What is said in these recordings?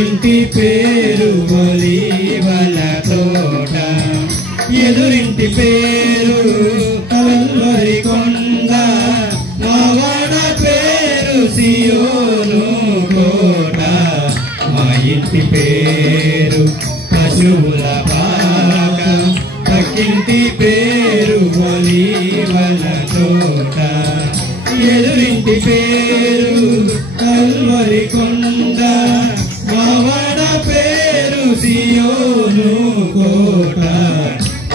ఇంటి పేరు ఒలీవల తోట, ఎదురింటి పేరు కల్వరి కొండ, మా వాడ పేరు సియోను కోట. మా ఇంటి పేరు పశువుల పాక, పక్కింటి పేరు ఒలీవల తోట, ఎదురింటి పేరు కల్వరి కొండ, మా వాడ పేరు సియోను కోట.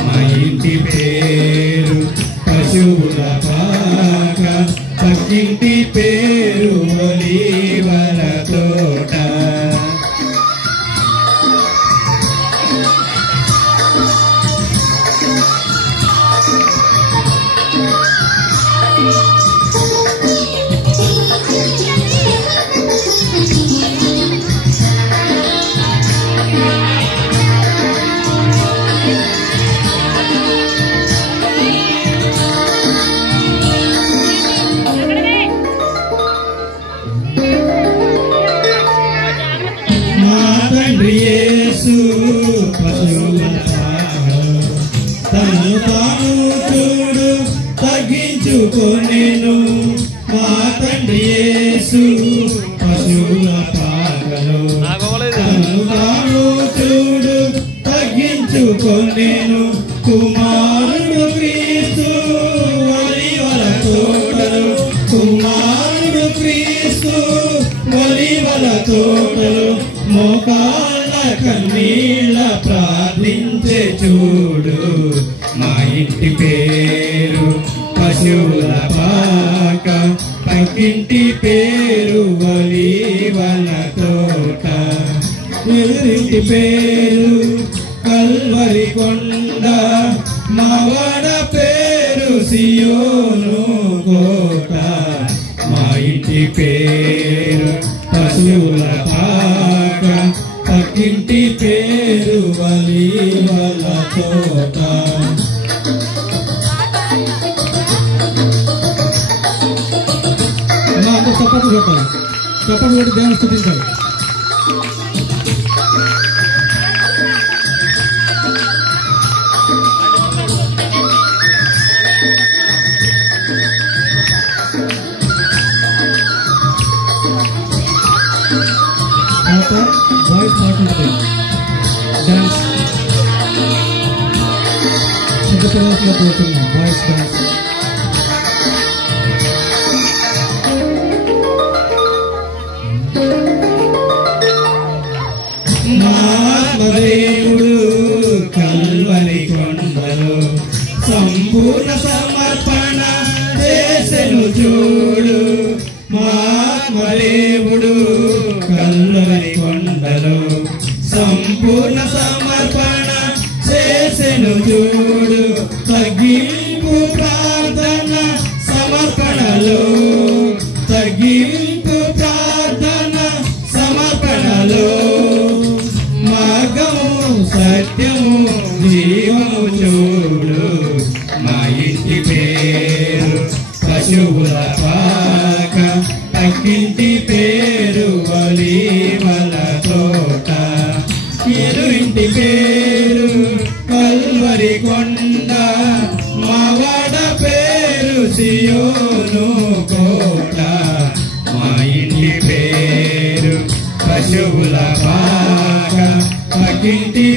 మా ఇంటి పేరు పశువుల పాక, పక్కింటి పేరు ఒలీవల తోట. యేసు పశువుల తను తాను చూడు తగ్గించుకొనెను. మా తండ్రి యేసు పశువుల పాకలో తను తాను చూడు తగ్గించుకొనెను. కుమారుడు క్రీస్తు ఒలీవల తోటలో, కుమారుడు క్రీస్తు ఒలీవల తోటలో, మోకాళ్ళ కన్నీళ్ళ ప్రార్థించే చూడు. మా ఇంటి పేరు పశువుల పాక, పక్కింటి పేరు ఒలీవల తోట, ఎదురింటి పేరు కల్వరి కొండ, మా వాడ పేరు సియోను కోట. మా ఇంటి పేరు పశువుల పాక, పక్కింటి పేరు ఒలీవల తోట. చప్పట్లు కొట్టాలి, చప్పట్లు కొట్టి దేవుని స్తుతించాలి. వాయిస్ మాట్లాడుతుంది, డాన్స్ చిన్న పిల్లలకు పోతున్నాం, వాయిస్ డాన్స్. దేవుడు కల్వరి కొండలో సంపూర్ణ సమర్పణ చేసెను చూడు. దేవుడు కల్వరి కొండలో సంపూర్ణ సమర్పణ చేసెను చూడు. తగ్గింపు ప్రార్థన సమర్పణలో, తగ్గింపు ప్రార్థన సమర్పణలో, మార్గము సత్యము జీవము చూడు. మా ఇంటి పేరు పశువుల పాక, పక్కింటి పేరు ఒలీవల తోట, ఎదురింటి పేరు కల్వరి కొండ, మా వాడ పేరు సియోను కోట. మా ఇంటి పేరు పశువుల పాక, పక్కింటి